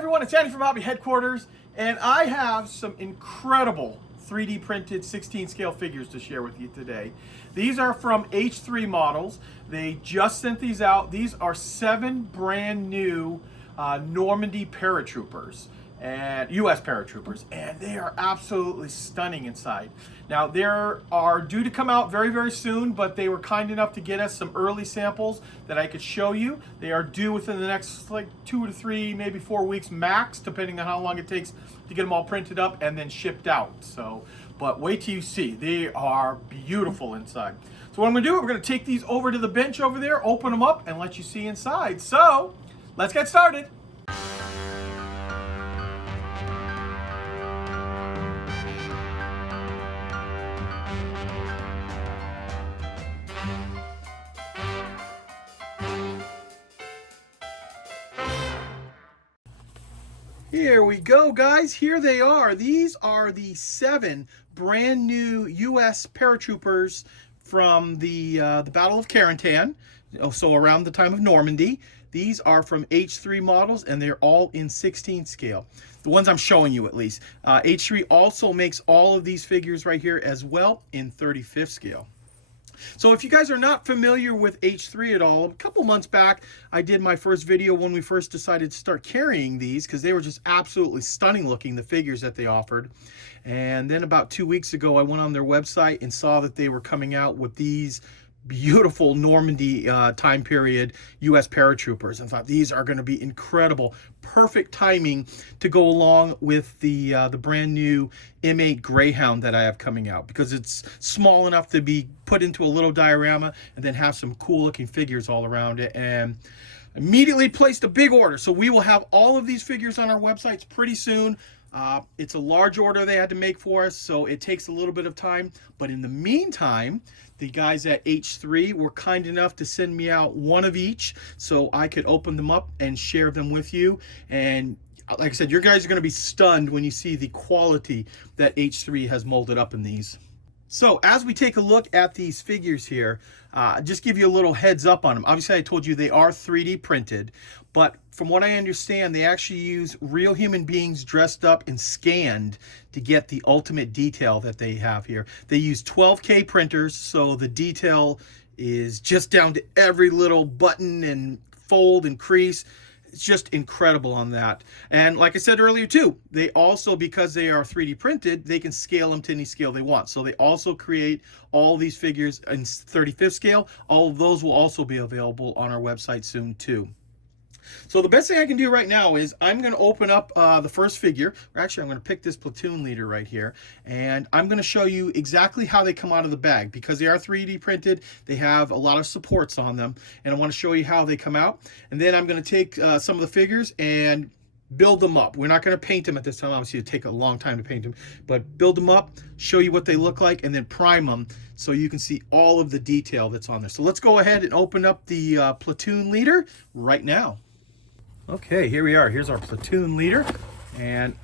everyone, it's Andy from Hobby Headquarters, and I have some incredible 3D printed 16 scale figures to share with you today. These are from H3 models. They just sent these out. These are 7 brand new Normandy Paratroopers and U.S. Paratroopers, and they are absolutely stunning inside. Now, they are due to come out very, very soon, but they were kind enough to get us some early samples that I could show you. They are due within the next like 2 to 3, maybe 4 weeks max, depending on how long it takes to get them all printed up and then shipped out. So, but wait till you see. They are beautiful inside. So what I'm gonna do, we're gonna take these over to the bench over there, open them up, and let you see inside. So, let's get started. Here we go, guys. Here they are. These are the 7 brand new U.S. Paratroopers from the Battle of Carentan, so around the time of Normandy. These are from H3 models, and they're all in 16 scale. The ones I'm showing you, at least. H3 also makes all of these figures right here as well in 35th scale. So if you guys are not familiar with H3 at all, a couple months back, I did my first video when we first decided to start carrying these because they were just absolutely stunning looking, the figures that they offered. And then about 2 weeks ago, I went on their website and saw that they were coming out with these beautiful Normandy time period U.S. Paratroopers, and thought these are going to be incredible. Perfect timing to go along with the brand new M8 Greyhound that I have coming out, because it's small enough to be put into a little diorama and then have some cool looking figures all around it. And immediately placed a big order, so we will have all of these figures on our websites pretty soon. It's a large order they had to make for us, so it takes a little bit of time. But in the meantime, the guys at H3 were kind enough to send me out one of each so I could open them up and share them with you. And like I said, your guys are going to be stunned when you see the quality that H3 has molded up in these. So as we take a look at these figures here, just give you a little heads up on them. Obviously, I told you they are 3D printed, but from what I understand, they actually use real human beings dressed up and scanned to get the ultimate detail that they have here. They use 12K printers, so the detail is just down to every little button and fold and crease. It's just incredible on that. And like I said earlier too, they also, because they are 3D printed, they can scale them to any scale they want. So they also create all these figures in 35th scale. All of those will also be available on our website soon too. So the best thing I can do right now is I'm going to open up the first figure. Actually, I'm going to pick this Platoon Leader right here, and I'm going to show you exactly how they come out of the bag. Because they are 3D printed, they have a lot of supports on them, and I want to show you how they come out. And then I'm going to take some of the figures and build them up. We're not going to paint them at this time. Obviously, it'll take a long time to paint them, but build them up, show you what they look like, and then prime them so you can see all of the detail that's on there. So let's go ahead and open up the Platoon Leader right now. Okay, here we are. Here's our Platoon Leader, and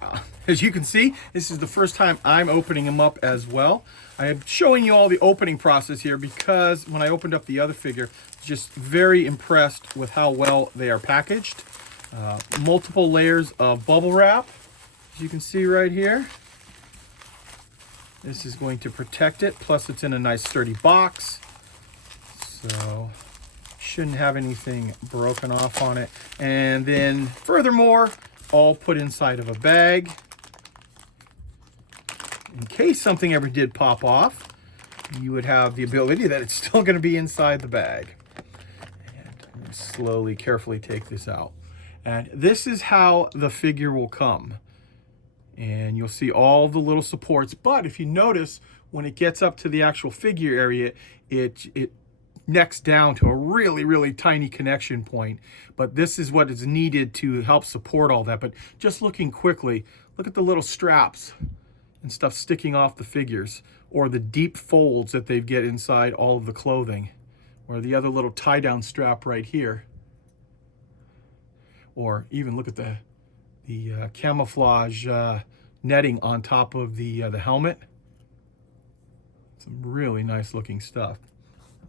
as you can see, this is the first time I'm opening them up as well. I am showing you all the opening process here because when I opened up the other figure, just very impressed with how well they are packaged. Multiple layers of bubble wrap, as you can see right here. This is going to protect it, plus it's in a nice sturdy box, so shouldn't have anything broken off on it. And then furthermore, all put inside of a bag in case something ever did pop off. You would have the ability that it's still going to be inside the bag. And I'm going to slowly, carefully take this out. And this is how the figure will come. And you'll see all the little supports, but if you notice, when it gets up to the actual figure area, it necks down to a really, really tiny connection point. But this is what is needed to help support all that. But just looking quickly, look at the little straps and stuff sticking off the figures, or the deep folds that they get inside all of the clothing, or the other little tie-down strap right here. Or even look at the camouflage netting on top of the helmet. Some really nice looking stuff.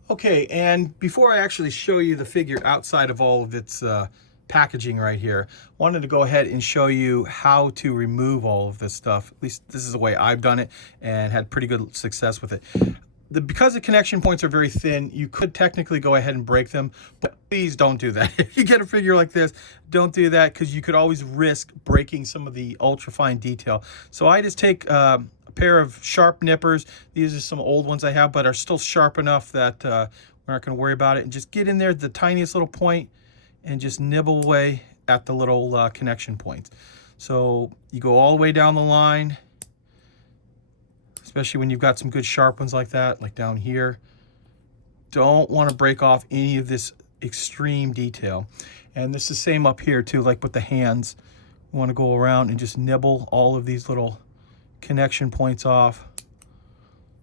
Okay, and before I actually show you the figure outside of all of its packaging right here. Wanted to go ahead and show you how to remove all of this stuff. At least this is the way I've done it and had pretty good success with it. Because the connection points are very thin, you could technically go ahead and break them, but please don't do that. If you get a figure like this, don't do that, because you could always risk breaking some of the ultra fine detail. So I just take a pair of sharp nippers. These are some old ones I have, but are still sharp enough that we're not going to worry about it. And just get in there at the tiniest little point and just nibble away at the little connection points. So you go all the way down the line, especially when you've got some good sharp ones like that, like down here. Don't want to break off any of this extreme detail. And this is the same up here too, like with the hands. You want to go around and just nibble all of these little connection points off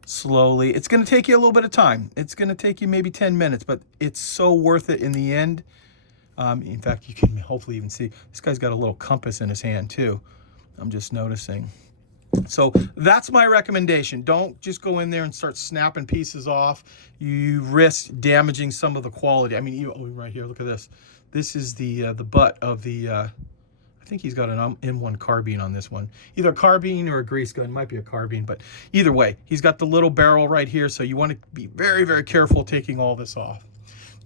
slowly. It's going to take you a little bit of time. It's going to take you maybe 10 minutes, but it's so worth it in the end. In fact, you can hopefully even see this guy's got a little compass in his hand too. I'm just noticing. So that's my recommendation. Don't just go in there and start snapping pieces off. You risk damaging some of the quality. I mean, right here, look at this. This is the butt of the, I think he's got an M1 carbine on this one. Either a carbine or a grease gun. Might be a carbine, but either way, he's got the little barrel right here. So you want to be very, very careful taking all this off.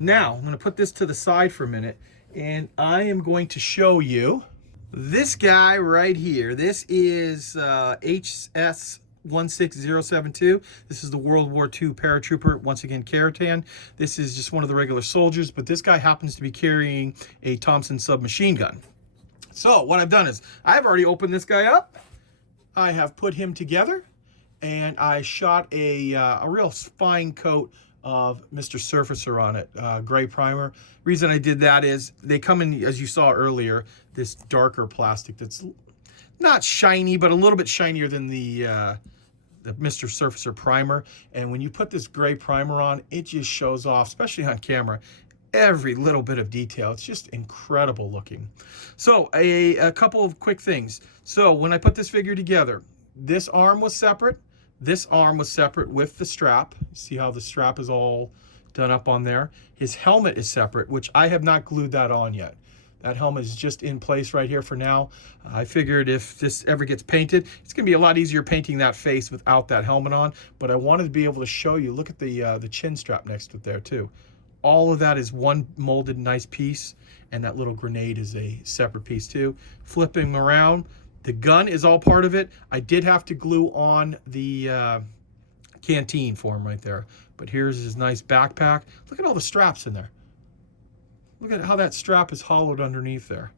Now, I'm going to put this to the side for a minute, and I am going to show you this guy right here. This is HS 16072. This is the World War II paratrooper, once again Caratan. This is just one of the regular soldiers, but this guy happens to be carrying a Thompson submachine gun. So what I've done is I've already opened this guy up. I have put him together, and I shot a real fine coat of Mr. Surfacer on it, gray primer. Reason I did that is they come in, as you saw earlier, this darker plastic that's not shiny, but a little bit shinier than the Mr. Surfacer primer. And when you put this gray primer on, it just shows off, especially on camera, every little bit of detail. It's just incredible looking. So a couple of quick things. So when I put this figure together, this arm was separate. This arm was separate with the strap. See how the strap is all done up on there? His helmet is separate, which I have not glued that on yet. That helmet is just in place right here for now. I figured if this ever gets painted, it's going to be a lot easier painting that face without that helmet on. But I wanted to be able to show you, look at the chin strap next to it there too. All of that is one molded nice piece, and that little grenade is a separate piece too. Flipping them around, the gun is all part of it. I did have to glue on the canteen for him right there. But here's his nice backpack. Look at all the straps in there. Look at how that strap is hollowed underneath there.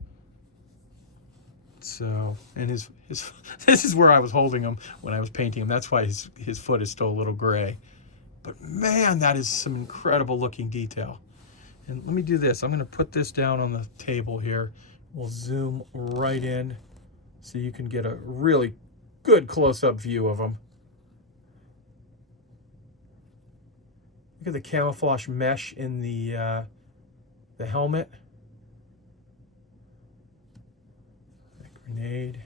So, and his this is where I was holding him when I was painting him. That's why his foot is still a little gray. But man, that is some incredible looking detail. And let me do this. I'm going to put this down on the table here. We'll zoom right in so you can get a really good close-up view of him. Look at the camouflage mesh in the helmet. That grenade.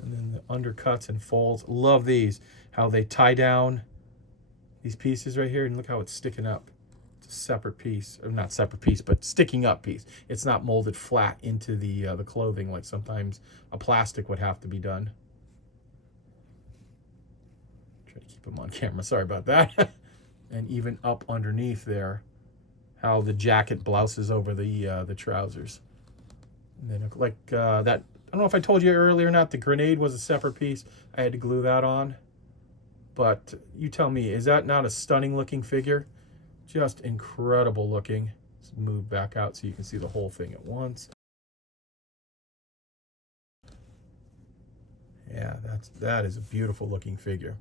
And then the undercuts and folds. Love these. How they tie down these pieces right here. And look how it's sticking up. It's a separate piece. Or not separate piece, but sticking up piece. It's not molded flat into the clothing like sometimes a plastic would have to be done. Try to keep them on camera. Sorry about that. And even up underneath there, how the jacket blouses over the trousers. And then like that. I don't know if I told you earlier or not, the grenade was a separate piece. I had to glue that on. But you tell me, is that not a stunning looking figure? Just incredible looking. Let's move back out so you can see the whole thing at once. Yeah, that is a beautiful looking figure.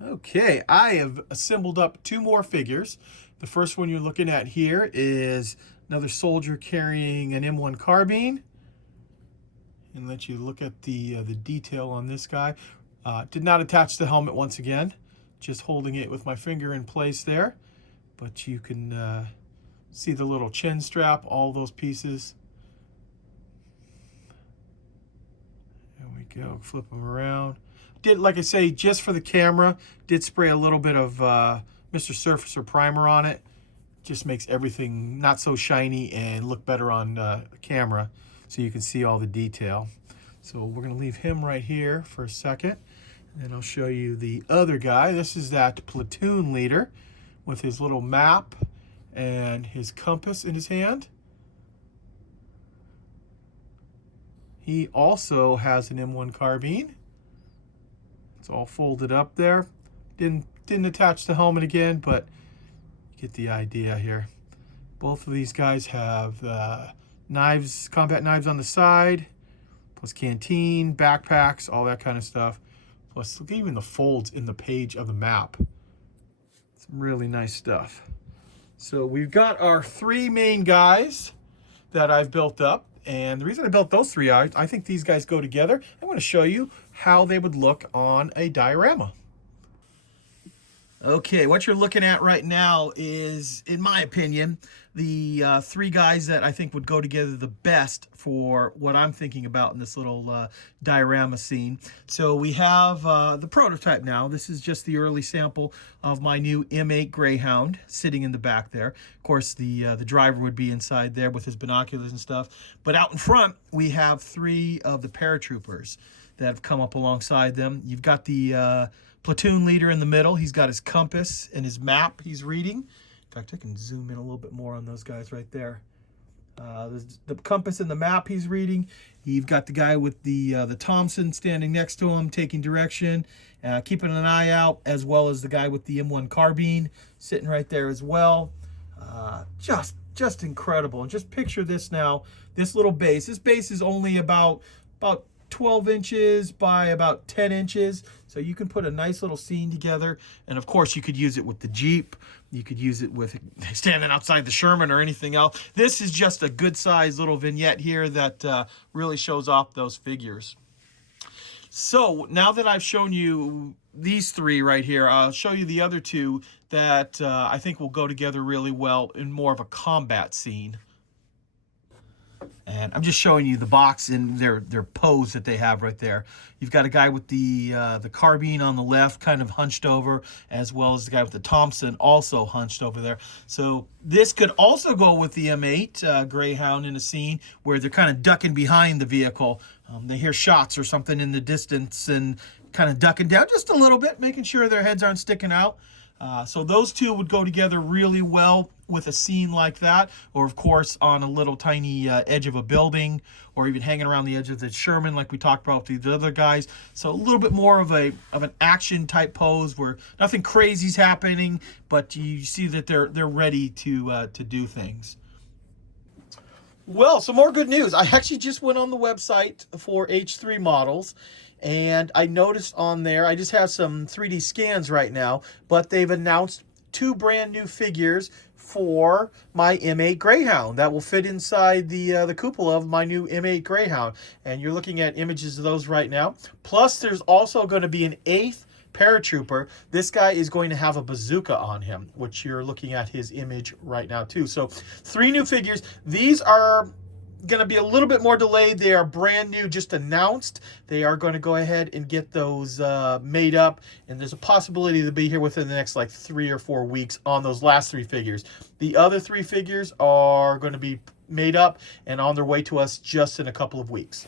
Okay, I have assembled up two more figures. The first one you're looking at here is another soldier carrying an M1 carbine. And let you look at the detail on this guy. Did not attach the helmet once again, just holding it with my finger in place there. But you can see the little chin strap, all those pieces. There we go, flip them around. Did, like I say, just for the camera, did spray a little bit of Mr. Surfacer primer on it. Just makes everything not so shiny and look better on camera, so you can see all the detail. So we're going to leave him right here for a second, and I'll show you the other guy. This is that Platoon Leader with his little map and his compass in his hand. He also has an M1 carbine. It's all folded up there. Didn't attach the helmet again, but you get the idea here. Both of these guys have knives, combat knives on the side, plus canteen, backpacks, all that kind of stuff. Plus, look, even the folds in the page of the map. Some really nice stuff. So we've got our three main guys that I've built up. And the reason I built those three, I think these guys go together. I'm going to show you how they would look on a diorama. Okay, what you're looking at right now is, in my opinion, the three guys that I think would go together the best for what I'm thinking about in this little diorama scene. So we have the prototype now. This is just the early sample of my new M8 Greyhound sitting in the back there. Of course, the driver would be inside there with his binoculars and stuff. But out in front, we have three of the Paratroopers that have come up alongside them. You've got the Platoon Leader in the middle. He's got his compass and his map he's reading. In fact, I can zoom in a little bit more on those guys right there. The compass and the map he's reading. You've got the guy with the Thompson standing next to him, taking direction, keeping an eye out, as well as the guy with the M1 carbine sitting right there as well. Just incredible. And just picture this now, this little base. This base is only about 12 inches by about 10 inches. So you can put a nice little scene together. And of course, you could use it with the Jeep. You could use it with standing outside the Sherman or anything else. This is just a good sized little vignette here that really shows off those figures. So now that I've shown you these three right here, I'll show you the other two that I think will go together really well in more of a combat scene. And I'm just showing you the box and their pose that they have right there. You've got a guy with the carbine on the left, kind of hunched over, as well as the guy with the Thompson also hunched over there. So this could also go with the M8 Greyhound in a scene where they're kind of ducking behind the vehicle. They hear shots or something in the distance and kind of ducking down just a little bit, making sure their heads aren't sticking out. So those two would go together really well with a scene like that, or of course on a little tiny edge of a building, or even hanging around the edge of the Sherman like we talked about with the other guys. So a little bit more of an action type pose where nothing crazy's happening, but you see that they're ready to do things. Well, some more good news. I actually just went on the website for H3 models, and I noticed on there, I just have some 3D scans right now, but they've announced two brand new figures for my M8 Greyhound that will fit inside the cupola of my new M8 Greyhound. And you're looking at images of those right now. Plus, there's also going to be an 8th Paratrooper. This guy is going to have a bazooka on him, which you're looking at his image right now too. So 3 new figures. These are going to be a little bit more delayed. They are brand new, just announced. They are going to go ahead and get those made up, and there's a possibility to be here within the next like 3 or 4 weeks on those last 3 figures. The other 3 figures are going to be made up and on their way to us just in a couple of weeks.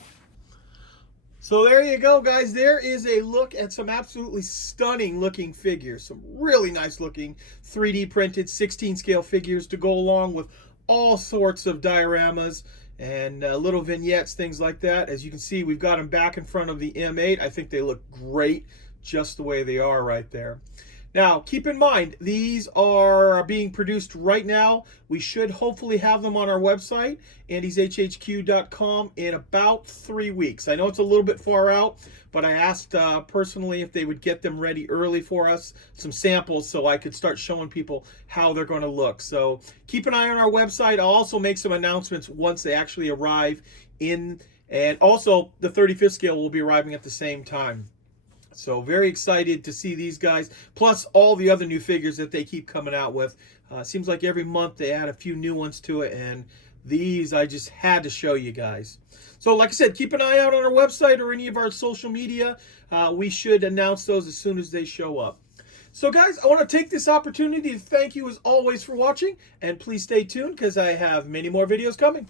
So there you go, guys. There is a look at some absolutely stunning looking figures. Some really nice looking 3D printed 16 scale figures to go along with all sorts of dioramas and little vignettes, things like that. As you can see, we've got them back in front of the M8. I think they look great just the way they are right there. Now, keep in mind, these are being produced right now. We should hopefully have them on our website, andyshhq.com, in about 3 weeks. I know it's a little bit far out, but I asked personally if they would get them ready early for us, some samples, so I could start showing people how they're going to look. So keep an eye on our website. I'll also make some announcements once they actually arrive in, and also the 35th scale will be arriving at the same time. So very excited to see these guys, plus all the other new figures that they keep coming out with. Seems like every month they add a few new ones to it, and these I just had to show you guys. So like I said, keep an eye out on our website or any of our social media. We should announce those as soon as they show up. So guys, I want to take this opportunity to thank you as always for watching, and please stay tuned because I have many more videos coming.